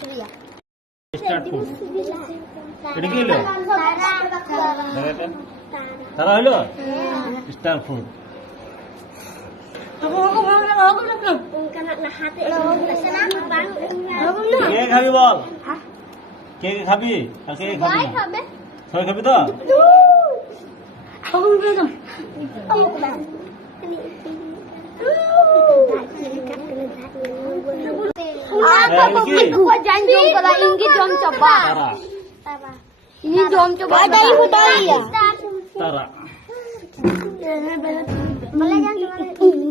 শুরু যা start food এটা কি হলো তারা হলো স্টার ফুড কে খাবি বল কে কে খাবি আর কে খাবি? সবাই খাবি তো kalau janji kalau Inggris dong coba. Tara. Ini dong coba. Ada ibu tadi ya. Tara. Boleh jangan cuma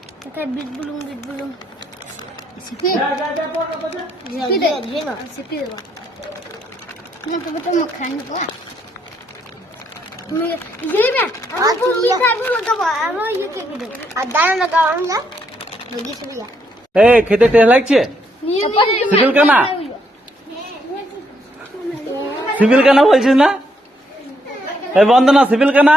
kaget hati. Kayak bit bulung bit bulung. Sipi. Sipi deh. Sipi deh. Ini betul makan kok. Jadi kan, aku minta dulu ke bawah, aku yuk kayak gitu. Ada yang lagi orang ya? Lagi suruh ya. এ খেতে test লাগছে civil কানা civil কানা বলছিস না এই বন্দনা civil কানা